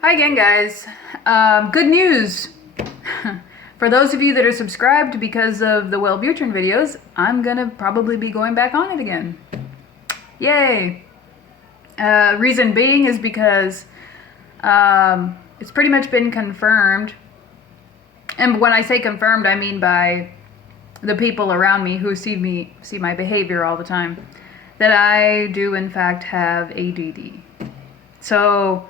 Hi again, guys. Good news. For those of you that are subscribed because of the Wellbutrin videos, I'm gonna probably be going back on it again. Yay! Reason being is because it's pretty much been confirmed. And when I say confirmed, I mean by the people around me who see my behavior all the time, that I do in fact have ADD. So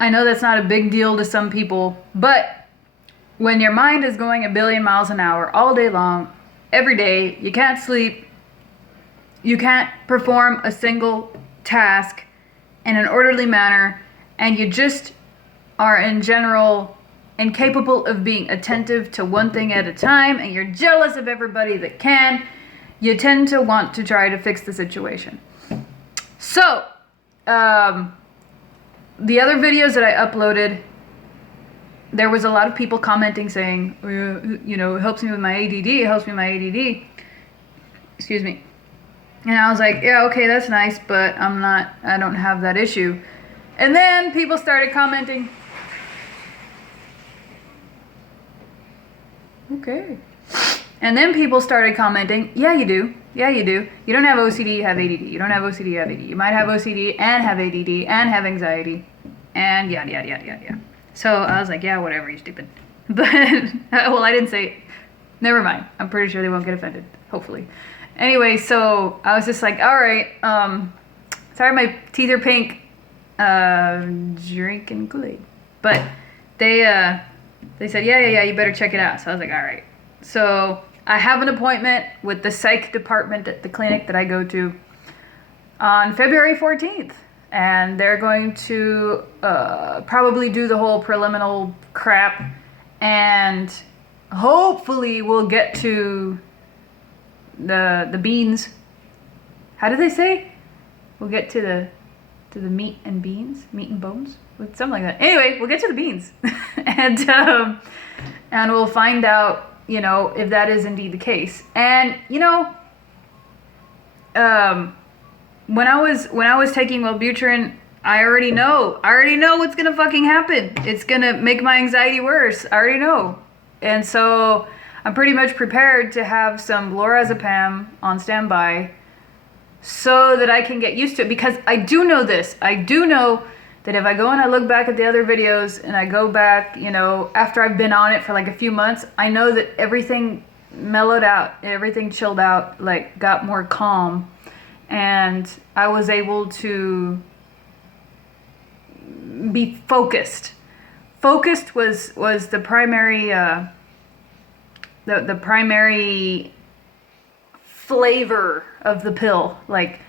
I know that's not a big deal to some people, but when your mind is going a billion miles an hour all day long, every day, you can't sleep, you can't perform a single task in an orderly manner, and you just are in general incapable of being attentive to one thing at a time, and you're jealous of everybody that can, you tend to want to try to fix the situation. So, the other videos that I uploaded, there was a lot of people commenting saying, you know, it helps me with my ADD, it helps me with my ADD. Excuse me. And I was like, yeah, okay, that's nice, but I don't have that issue. And then people started commenting. Okay. And then people started commenting, yeah, you do. Yeah, you do. You don't have OCD, you have ADD. You don't have OCD, you have ADD. You might have OCD and have ADD and have anxiety. And yada, yada, yada, yada, yada. So I was like, yeah, whatever, you stupid. But, well, I didn't say it. Never mind. I'm pretty sure they won't get offended. Hopefully. Anyway, so I was just like, all right, sorry my teeth are pink, drinking Kool-Aid. But they said, yeah, you better check it out. So I was like, all right. So I have an appointment with the psych department at the clinic that I go to on February 14th. And they're going to probably do the whole preliminary crap. And hopefully we'll get to the beans. How do they say? We'll get to the meat and beans? Meat and bones? Something like that. Anyway, we'll get to the beans. and we'll find out, you know, if that is indeed the case. And, you know, when I was taking Wellbutrin, I already know what's gonna fucking happen. It's gonna make my anxiety worse. I already know. And so I'm pretty much prepared to have some lorazepam on standby so that I can get used to it, because I do know this. I do know that if I go and I look back at the other videos and I go back, you know, after I've been on it for like a few months, I know that everything mellowed out, everything chilled out, like got more calm. And I was able to be focused. Focused was the primary the primary flavor of the pill. Like,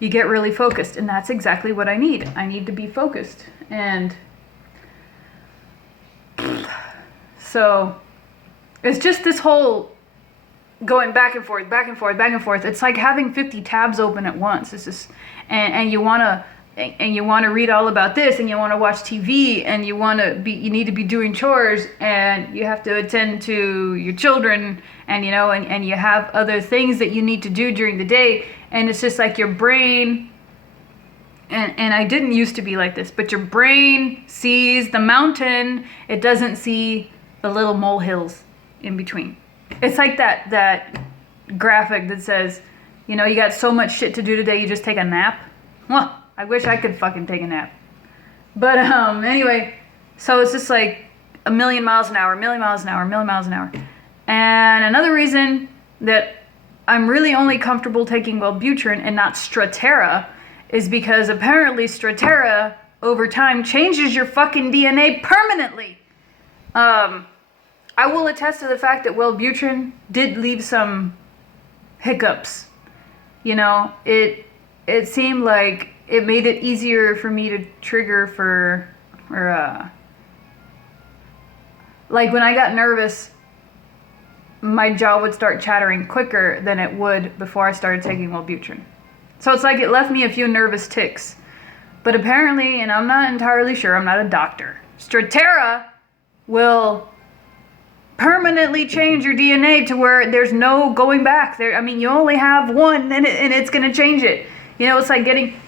you get really focused, and that's exactly what I need. I need to be focused. And so it's just this whole going back and forth, back and forth, back and forth. It's like having 50 tabs open at once. It's just, and you wanna read all about this, and you wanna watch TV, and you need to be doing chores, and you have to attend to your children, and you know, and you have other things that you need to do during the day, and it's just like your brain. And I didn't used to be like this, but your brain sees the mountain. It doesn't see the little molehills in between. It's like that graphic that says, you know, you got so much shit to do today, you just take a nap. Well, I wish I could fucking take a nap. But anyway, so it's just like a million miles an hour, a million miles an hour, a million miles an hour. And another reason that I'm really only comfortable taking Wellbutrin and not Strattera is because apparently Strattera over time changes your fucking DNA permanently. I will attest to the fact that Wellbutrin did leave some hiccups. You know, it seemed like it made it easier for me to trigger like when I got nervous, my jaw would start chattering quicker than it would before I started taking Wellbutrin. So it's like it left me a few nervous tics. But apparently, and I'm not entirely sure, I'm not a doctor, Strattera will permanently change your DNA to where there's no going back. I mean, you only have one, and it's going to change it. You know, it's like getting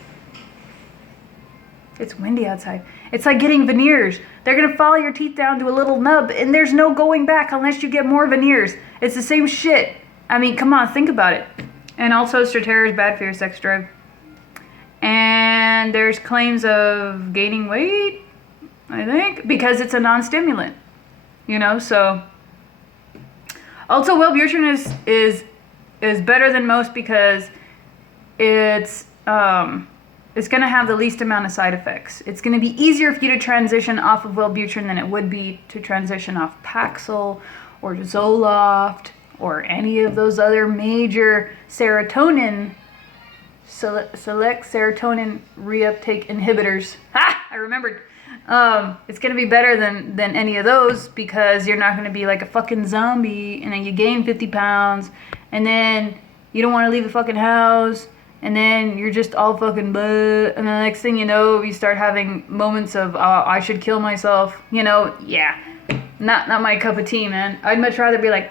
It's windy outside. It's like getting veneers. They're going to follow your teeth down to a little nub, and there's no going back unless you get more veneers. It's the same shit. I mean, come on, think about it. And also, Strattera is bad for your sex drive. And there's claims of gaining weight, I think, because it's a non-stimulant. You know, so... Also, Wellbutrin is better than most because it's going to have the least amount of side effects. It's going to be easier for you to transition off of Wellbutrin than it would be to transition off Paxil or Zoloft or any of those other major serotonin, select serotonin reuptake inhibitors. Ha! I remembered. It's going to be better than any of those because you're not going to be like a fucking zombie and then you gain 50 pounds and then you don't want to leave the fucking house and then you're just all fucking bleh, and the next thing you know, you start having moments of, I should kill myself, you know, yeah, not my cup of tea, man. I'd much rather be like,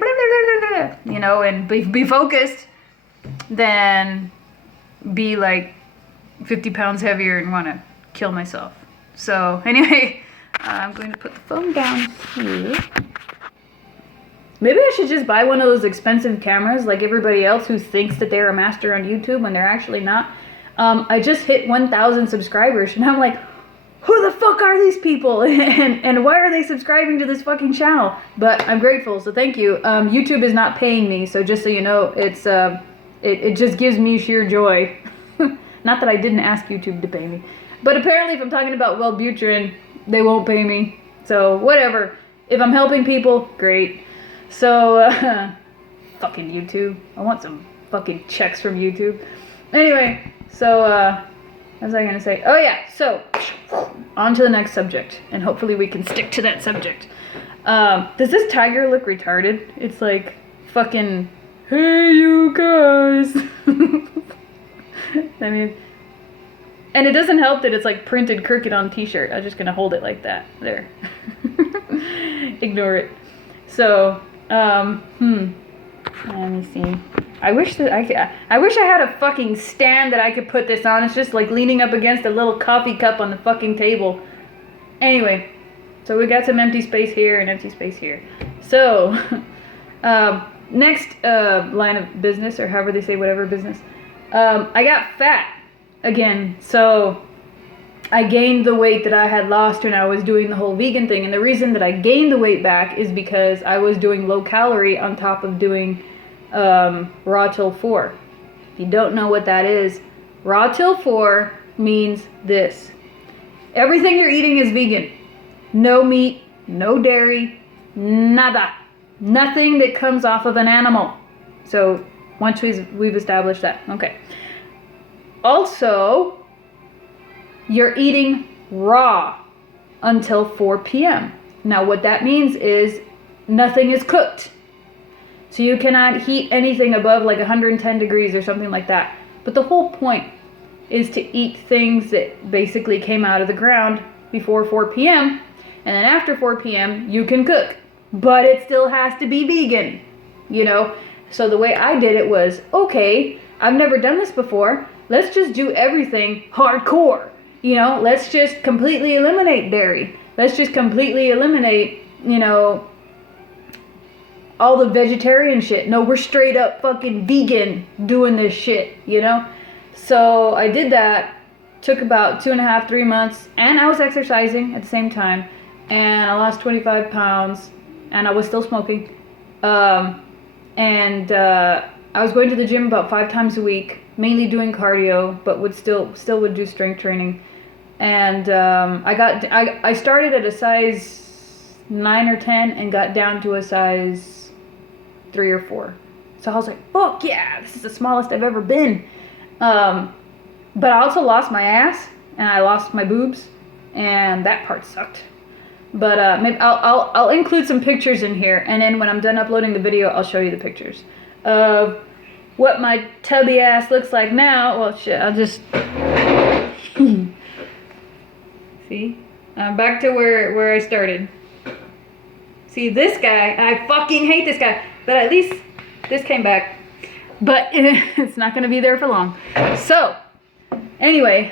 you know, and be focused than be like 50 pounds heavier and want to kill myself. So anyway, I'm going to put the phone down here. Maybe I should just buy one of those expensive cameras like everybody else who thinks that they're a master on YouTube when they're actually not. I just hit 1,000 subscribers and I'm like, who the fuck are these people? and why are they subscribing to this fucking channel? But I'm grateful, so thank you. YouTube is not paying me, so just so you know, it's it just gives me sheer joy. Not that I didn't ask YouTube to pay me. But apparently if I'm talking about Wellbutrin, they won't pay me. So whatever. If I'm helping people, great. So, fucking YouTube. I want some fucking checks from YouTube. Anyway, so, what was I going to say? Oh yeah, so, on to the next subject. And hopefully we can stick to that subject. Does this tiger look retarded? It's like, fucking, hey you guys. I mean... And it doesn't help that it's like printed crooked on t-shirt. I'm just gonna hold it like that. There. Ignore it. So, let me see. I wish I had a fucking stand that I could put this on. It's just like leaning up against a little coffee cup on the fucking table. Anyway, so we got some empty space here and empty space here. So, next line of business, or however they say whatever business. I got fat. Again, so I gained the weight that I had lost when I was doing the whole vegan thing. And the reason that I gained the weight back is because I was doing low calorie on top of doing raw till 4. If you don't know what that is, raw till 4 means this. Everything you're eating is vegan. No meat, no dairy, nada. Nothing that comes off of an animal. So once we've established that. Okay. Also, you're eating raw until 4 p.m. Now, what that means is nothing is cooked. So you cannot heat anything above like 110 degrees or something like that. But the whole point is to eat things that basically came out of the ground before 4 p.m. And then after 4 p.m., you can cook. But it still has to be vegan, you know? So the way I did it was, okay, I've never done this before. Let's just do everything hardcore. You know, let's just completely eliminate dairy. Let's just completely eliminate, you know, all the vegetarian shit. No, we're straight up fucking vegan doing this shit, you know? So I did that. Took about 2.5, 3 months. And I was exercising at the same time. And I lost 25 pounds. And I was still smoking. I was going to the gym about 5 times a week. Mainly doing cardio, but would still would do strength training. And I started at a size 9 or 10 and got down to a size 3 or 4. So I was like, fuck yeah, this is the smallest I've ever been. But I also lost my ass and I lost my boobs, and that part sucked. But maybe I'll include some pictures in here, and then when I'm done uploading the video, I'll show you the pictures of what my tubby ass looks like now. Well, shit, I'll just see. Back to where I started. See, this guy, I fucking hate this guy, but at least this came back. But it's not going to be there for long. So, anyway,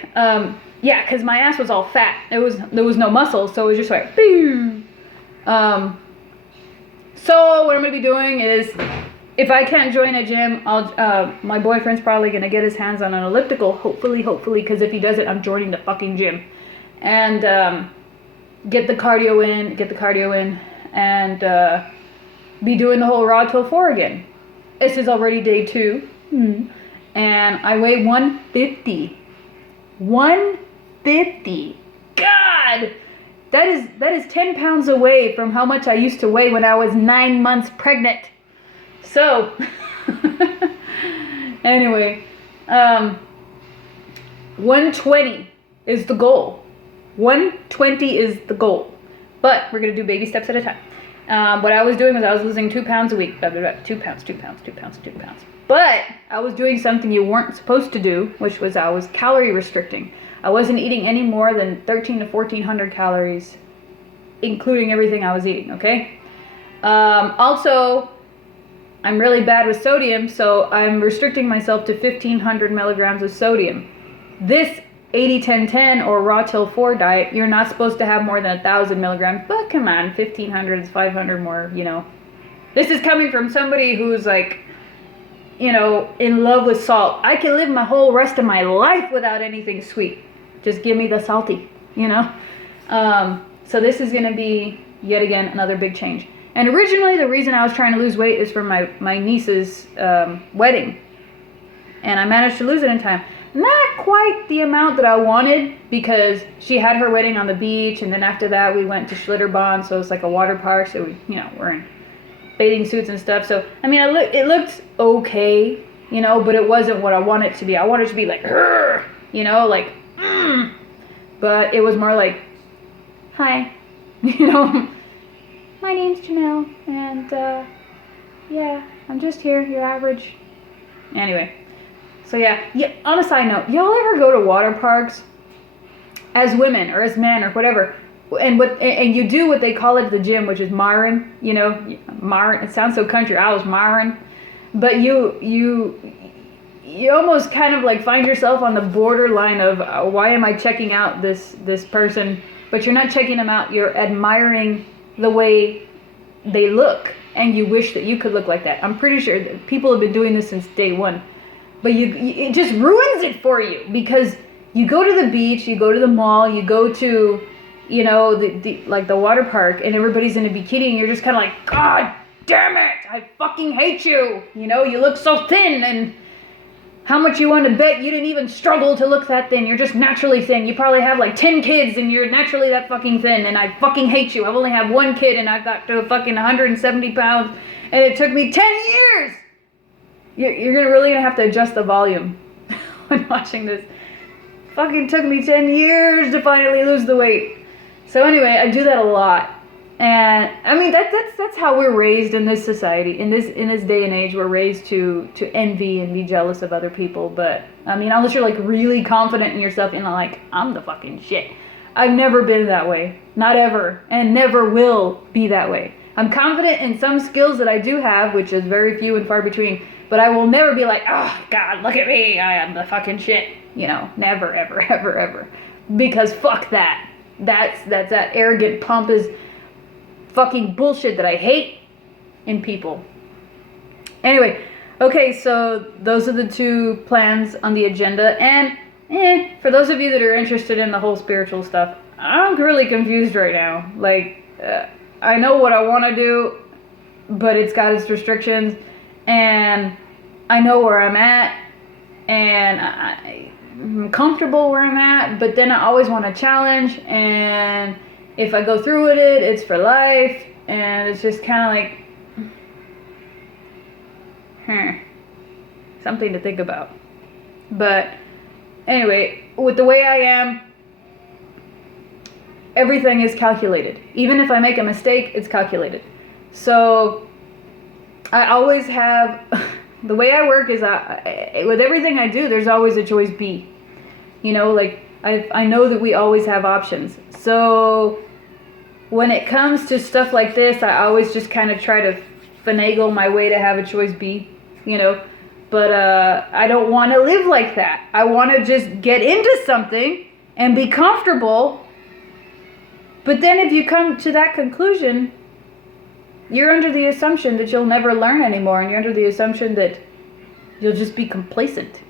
yeah, because my ass was all fat. There was no muscle, so it was just like, boom. So what I'm gonna be doing is, if I can't join a gym, my boyfriend's probably gonna get his hands on an elliptical, hopefully, because if he doesn't, I'm joining the fucking gym, and get the cardio in, and be doing the whole Raw till 4 again. This is already day 2, and I weigh 150. 150. God, that is 10 pounds away from how much I used to weigh when I was 9 months pregnant. So, anyway, 120 is the goal. 120 is the goal. But we're going to do baby steps at a time. What I was doing was I was losing 2 pounds a week. 2 pounds. But I was doing something you weren't supposed to do, which was I was calorie restricting. I wasn't eating any more than 1,300 to 1,400 calories, including everything I was eating, okay? Also, I'm really bad with sodium, so I'm restricting myself to 1,500 milligrams of sodium. This 80-10-10 or Raw till 4 diet, you're not supposed to have more than 1,000 milligrams, but come on, 1,500 is 500 more, you know. This is coming from somebody who's like, you know, in love with salt. I can live my whole rest of my life without anything sweet. Just give me the salty, you know. So this is going to be, yet again, another big change. And originally, the reason I was trying to lose weight is for my niece's wedding. And I managed to lose it in time. Not quite the amount that I wanted, because she had her wedding on the beach, and then after that we went to Schlitterbahn, so it's like a water park, so we, you know, we're in bathing suits and stuff. So I mean, it looked okay, you know, but it wasn't what I wanted it to be. I wanted it to be like, you know, like, but it was more like, hi, you know, my name's Janelle, and yeah, I'm just here, your average. Anyway. So yeah, on a side note, y'all ever go to water parks as women or as men or whatever, and you do what they call it at the gym, which is marring, you know, marring. It sounds so country. I was marring, but you almost kind of like find yourself on the borderline of why am I checking out this person? But you're not checking them out. You're admiring the way they look, and you wish that you could look like that. I'm pretty sure that people have been doing this since day one. But it just ruins it for you, because you go to the beach, you go to the mall, you go to, you know, the water park, and everybody's in a bikini, and you're just kind of like, God damn it, I fucking hate you. You know, you look so thin, and how much you want to bet you didn't even struggle to look that thin. You're just naturally thin. You probably have like 10 kids, and you're naturally that fucking thin, and I fucking hate you. I've only had 1 kid, and I got to fucking 170 pounds, and it took me 10 years. You're really gonna have to adjust the volume when watching this. Fucking took me 10 years to finally lose the weight. So anyway, I do that a lot, and I mean that's how we're raised in this society. In this day and age, we're raised to envy and be jealous of other people. But I mean, unless you're like really confident in yourself and like, I'm the fucking shit. I've never been that way, not ever, and never will be that way. I'm confident in some skills that I do have, which is very few and far between. But I will never be like, oh, God, look at me, I am the fucking shit. You know, never, ever, ever, ever. Because fuck that. That's that arrogant, pompous, fucking bullshit that I hate in people. Anyway, okay, so those are the 2 plans on the agenda. And, for those of you that are interested in the whole spiritual stuff, I'm really confused right now. Like, I know what I want to do, but it's got its restrictions. And I know where I'm at, and I'm comfortable where I'm at, but then I always want a challenge, and if I go through with it, it's for life, and it's just kind of like, something to think about. But anyway, with the way I am, everything is calculated. Even if I make a mistake, it's calculated. So I always have, the way I work is with everything I do, there's always a choice B. You know, like, I know that we always have options. So when it comes to stuff like this, I always just kind of try to finagle my way to have a choice B, you know. But I don't want to live like that. I want to just get into something and be comfortable. But then if you come to that conclusion, you're under the assumption that you'll never learn anymore, and you're under the assumption that you'll just be complacent.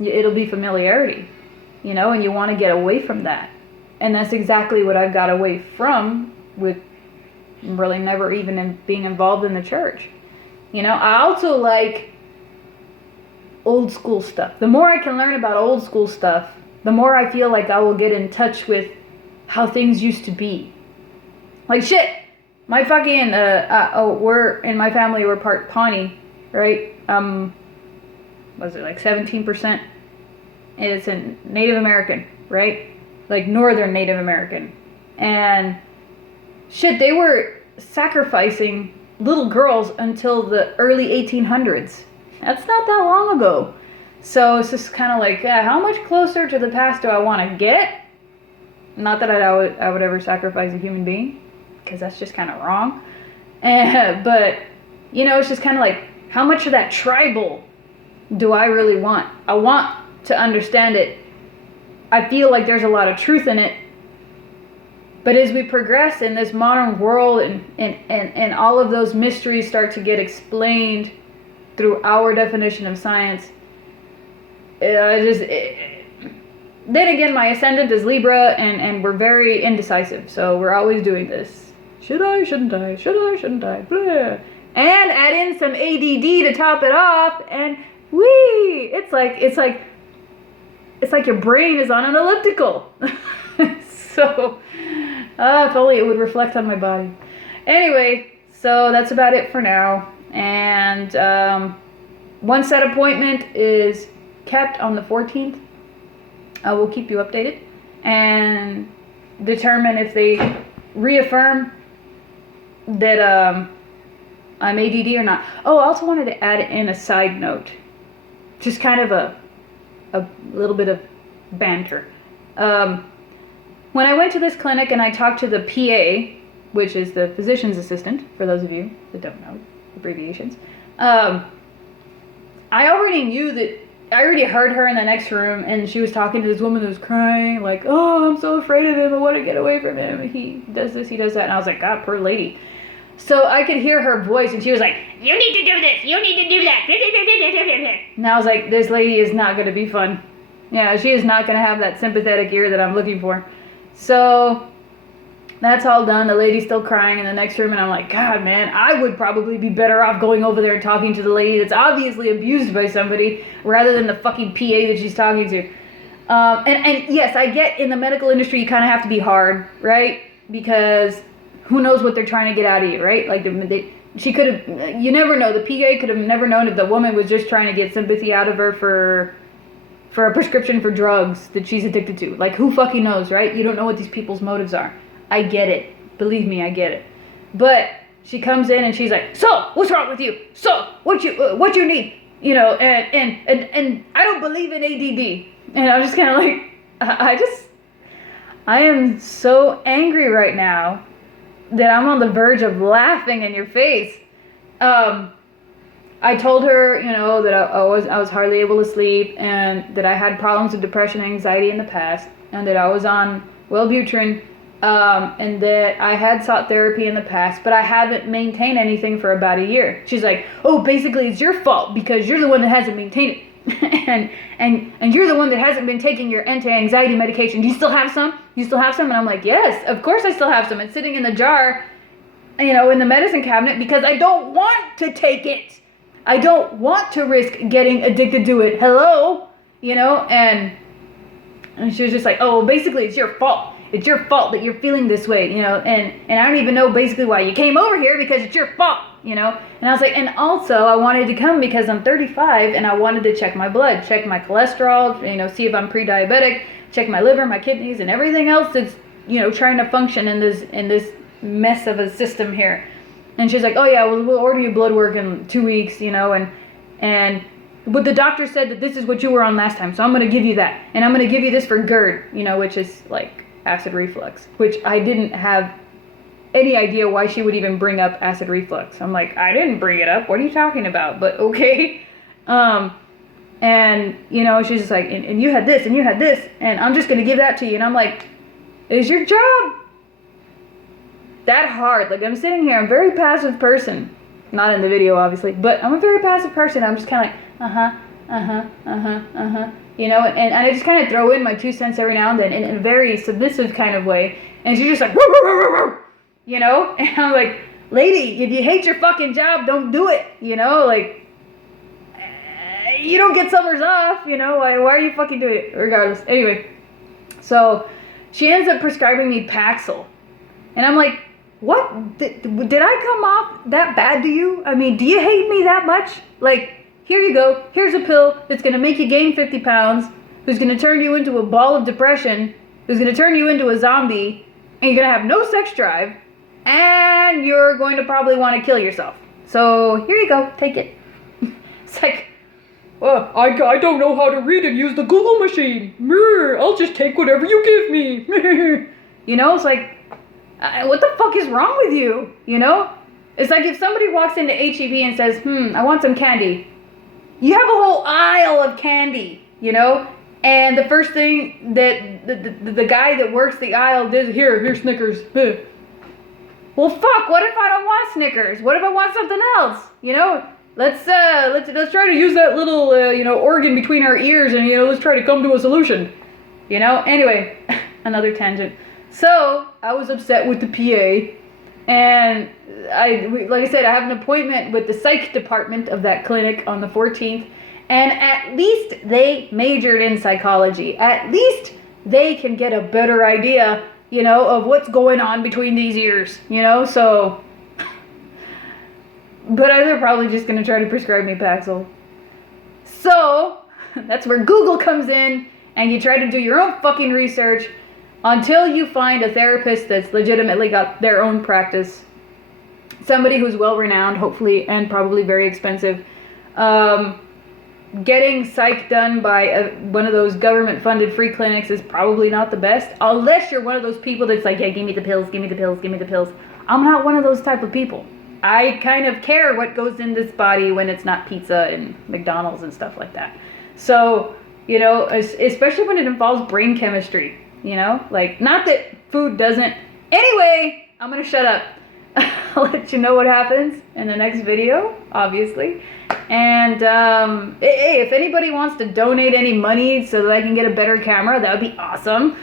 It'll be familiarity, and you want to get away from that. And that's exactly what I've got away from with really never even being involved in the church. I also like old school stuff. The more I can learn about old school stuff, the more I feel like I will get in touch with how things used to be. Like shit, my fucking, we're, in my family, we're part Pawnee, right? Was it like 17%? It's a Native American, right? Like Northern Native American. And shit, they were sacrificing little girls until the early 1800s. That's not that long ago. So it's just kind of like, how much closer to the past do I want to get? Not that I would ever sacrifice a human being, because that's just kind of wrong. But, it's just kind of like, how much of that tribal do I really want? I want to understand it. I feel like there's a lot of truth in it. But as we progress in this modern world and all of those mysteries start to get explained through our definition of science, then again, my ascendant is Libra, and we're very indecisive. So we're always doing this. Should I, shouldn't I? Should I, shouldn't I? Blah. And add in some ADD to top it off, and whee! It's like your brain is on an elliptical. So, if only it would reflect on my body. Anyway, so that's about it for now. And one set appointment is kept on the 14th. I will keep you updated and determine if they reaffirm that I'm ADD or not. Oh, I also wanted to add in a side note. Just kind of a little bit of banter. When I went to this clinic and I talked to the PA, which is the physician's assistant, for those of you that don't know abbreviations, I already heard her in the next room, and she was talking to this woman who was crying, like, oh, I'm so afraid of him, I want to get away from him, he does this, he does that, and I was like, God, poor lady. So I could hear her voice, and she was like, you need to do this, you need to do that, and I was like, this lady is not going to be fun. Yeah, she is not going to have that sympathetic ear that I'm looking for. So that's all done. The lady's still crying in the next room, and I'm like, God, man, I would probably be better off going over there and talking to the lady that's obviously abused by somebody rather than the fucking PA that she's talking to. And yes, I get in the medical industry you kind of have to be hard, right? Because who knows what they're trying to get out of you, right? Like she could have, you never know. The PA could have never known if the woman was just trying to get sympathy out of her for a prescription for drugs that she's addicted to. Like, who fucking knows, right? You don't know what these people's motives are. I get it. Believe me, I get it. But she comes in and she's like, so, what's wrong with you? So, what you need? And I don't believe in ADD. And I'm just kind of like, I am so angry right now that I'm on the verge of laughing in your face. I told her, that I was hardly able to sleep, and that I had problems with depression and anxiety in the past, and that I was on Wellbutrin, and that I had sought therapy in the past, but I haven't maintained anything for about a year. She's like, oh, basically it's your fault because you're the one that hasn't maintained it. and you're the one that hasn't been taking your anti-anxiety medication. Do you still have some? You still have some? And I'm like, yes, of course I still have some. It's sitting in the jar, in the medicine cabinet because I don't want to take it. I don't want to risk getting addicted to it. Hello? And she was just like, oh, basically it's your fault. It's your fault that you're feeling this way, and I don't even know basically why you came over here because it's your fault, And I was like, and also I wanted to come because I'm 35 and I wanted to check my blood, check my cholesterol, see if I'm pre-diabetic, check my liver, my kidneys, and everything else that's, trying to function in this mess of a system here. And she's like, oh yeah, we'll order you blood work in 2 weeks, but the doctor said that this is what you were on last time, so I'm going to give you that. And I'm going to give you this for GERD, which is like acid reflux, which I didn't have any idea why she would even bring up acid reflux. I'm like, I didn't bring it up. What are you talking about? But okay. And, you know, she's just like, and you had this, and you had this, and I'm just going to give that to you. And I'm like, is your job that hard? Like, I'm sitting here, I'm a very passive person. Not in the video, obviously, but I'm a very passive person. I'm just kind of like, you know, and I just kind of throw in my 2 cents every now and then in a very submissive kind of way. And she's just like, you know, and I'm like, lady, if you hate your fucking job, don't do it, you know, like, you don't get summers off, you know, why are you fucking doing it, regardless. Anyway, so she ends up prescribing me Paxil, and I'm like, what, did I come off that bad to you? I mean, do you hate me that much? Like, here you go, here's a pill that's gonna make you gain 50 pounds, who's gonna turn you into a ball of depression, who's gonna turn you into a zombie, and you're gonna have no sex drive, and you're going to probably want to kill yourself. So here you go, take it. It's like, well, I don't know how to read and use the Google machine. I'll just take whatever you give me. You know, it's like, what the fuck is wrong with you? You know? It's like if somebody walks into HEB and says, I want some candy. You have a whole aisle of candy, you know? And the first thing that the guy that works the aisle does, here, Snickers. Well, fuck, what if I don't want Snickers? What if I want something else? You know? Let's try to use that little, you know, organ between our ears and, you know, let's try to come to a solution. You know? Anyway, another tangent. So, I was upset with the PA, and like I said, I have an appointment with the psych department of that clinic on the 14th, and at least they majored in psychology. At least they can get a better idea, you know, of what's going on between these ears, you know, so... But they're probably just going to try to prescribe me Paxil. So, that's where Google comes in, and you try to do your own fucking research until you find a therapist that's legitimately got their own practice. Somebody who's well-renowned, hopefully, and probably very expensive. Getting psych done by one of those government-funded free clinics is probably not the best, unless you're one of those people that's like, yeah, give me the pills, give me the pills, give me the pills. I'm not one of those type of people. I kind of care what goes in this body when it's not pizza and McDonald's and stuff like that. So, you know, especially when it involves brain chemistry, you know? Like, not that food doesn't... Anyway, I'm gonna shut up. I'll let you know what happens in the next video, obviously. And, hey, if anybody wants to donate any money so that I can get a better camera, that would be awesome.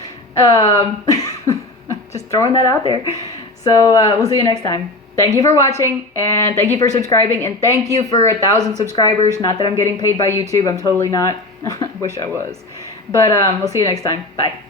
Just throwing that out there. So, we'll see you next time. Thank you for watching, and thank you for subscribing, and thank you for 1,000 subscribers. Not that I'm getting paid by YouTube. I'm totally not. Wish I was. But we'll see you next time. Bye.